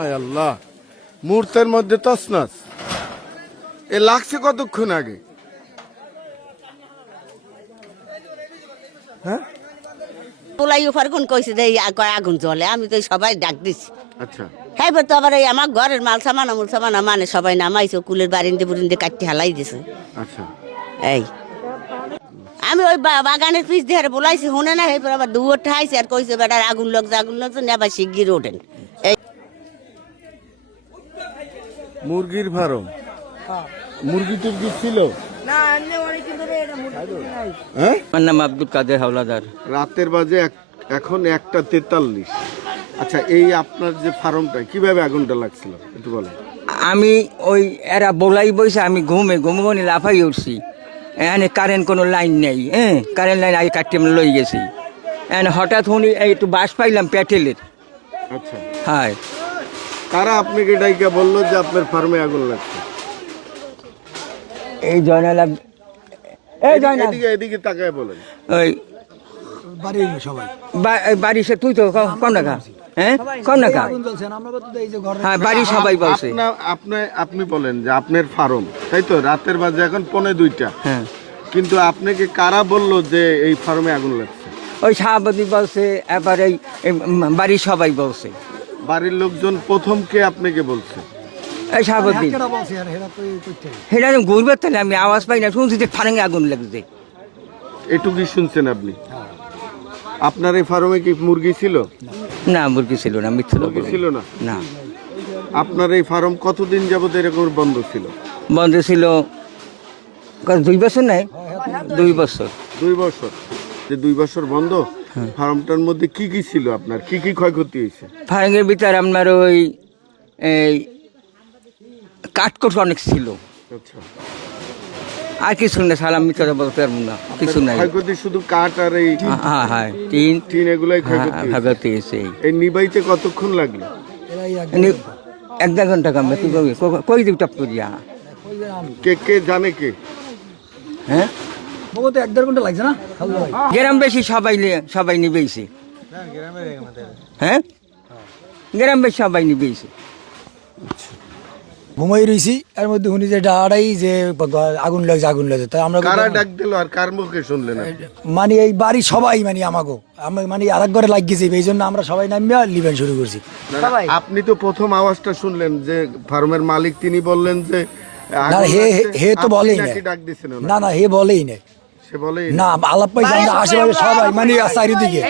আয় আল্লাহ, মুহূর্তের মধ্যে তছনছ। এ লাগছে কতক্ষণ আগে? হ্যাঁ, তোলাই ফারগুন কইছে যে আগুন জ্বলে, আমি তো সবাই ডাক দিছি। আচ্ছা, হ্যাঁ, তো আবার এই আমার ঘরের মাল সামানা মানে সবাই নামাইছে, কুলের বারিন্দে বুরিন্দে কাটতে হালাই দিছে। আচ্ছা। এই আমি ওই বাগানের পিস দিয়ে বলাইছি, শুনে না, এরপর আবার দুয়ার ঠাইছে আর কইছে বেটার আগুন লাগছে আবার শিগগির ওঠেন। এই মুরগির ফার্ম, মুরগি টুরগি ছিল? হ্যাঁ, আমার নাম আব্দুল কাদের হাওলাদার। রাতের বাজে এখন 1:43। আচ্ছা, এই আপনার যে ফার্মটা কিভাবে আগুনটা লাগছিল একটু বলেন। আমি ওই এরা বলাই বইছে, আমি ঘুমে লাফাই উঠছি। এখানে কারেন্ট কোনো লাইন নেই, হ্যাঁ, কারেন্ট লাইন আগে কাটিয়ে আমি লই গেছি। এখানে হঠাৎ শুনি এই একটু বাস পাইলাম প্যাটেলের। আচ্ছা, হ্যাঁ, কারা আপনাকে ডাইকা বললো যে আপনার ফার্মে আগুন লাগছে? এই জয়নাল এদিকে তাকায় বলেন। ওই বাড়ি সে তুই তো কম টাকা, হ্যাঁ, কম টাকা, হ্যাঁ, বাড়ি সবাই বলছে। আপনি বলেন যে আপনার ফার্ম, তাই তো? রাতের বাজে এখন 1:45। হ্যাঁ, কিন্তু আপনাকে কারা বললো যে এই ফার্মে আগুন লাগছে? ওই সভাপতি বলছে, এবার এই বাড়ির সবাই বলছে। বাড়ির লোকজন প্রথম কে আপনাকে বলছে? এই সভাপতি সেটা ঘুরবে, তাহলে আমি আওয়াজ পাই না, শুনছি যে ফার্মে আগুন লাগছে। এটুকুই শুনছেন আপনি? আপনার এই ফার্মে কি মুরগি ছিল? না, মুরগি ছিল না, মিথ্যা মুরগি ছিল না। না। আপনার এই ফার্ম কতদিন যাবত এরকম বন্ধ ছিল? বন্ধ ছিল 2 বছর, নাই 2 বছর। 2 বছর? যে 2 বছর বন্ধ, ফার্মটার মধ্যে কি কি ছিল আপনার? কি কি ক্ষয়ক্ষতি হয়েছে? ফার্মের ভিতরে আপনার ওই এই কাঠকোট অনেক ছিল, আচ্ছা, আর কিছু না, সালাম মিথ্যা বলতে পারবো না, কিছু নাই। ক্ষয়ক্ষতি শুধু কাঠ আর এই হ্যাঁ, হ্যাঁ, টিন, এগুলাই ক্ষয়ক্ষতি হয়েছে। ক্ষয়ক্ষতি হয়েছে। এই নিবাইতে কতক্ষণ লাগলো? 1-1.5 ঘন্টা কামবে, তুই কই দিব টপ করিয়া। কে জানে কে? হ্যাঁ, 1-1.5 ঘন্টা লাগছে না? গ্রাম বেশি সবাই নিবেইছে। হ্যাঁ, গ্রাম বেশি সবাই নিবেইছে। ঘুমাই রইছি, এর মধ্যে শুনি যে ডাড়াই যে আগুন লাগছে তাই আমরা কারা ডাক দিল আর কার মুখে শুনলেন? মানে এই বাড়ি সবাই মানে আমাকে মানে আরেক ঘরে লাগ গেছি, এই জন্য আমরা সবাই নামিয়া লিবেন শুরু করছি। আপনি তো প্রথম আওয়াজটা শুনলেন যে ফার্মের মালিক, তিনি বললেন যে না, হে তো বলেই না, ডাক দিছেন? না, হে বলেই না, সে বলেই না, আলাপ পাইছে আমরা আশেপাশে সবাই মানে চারিদিকে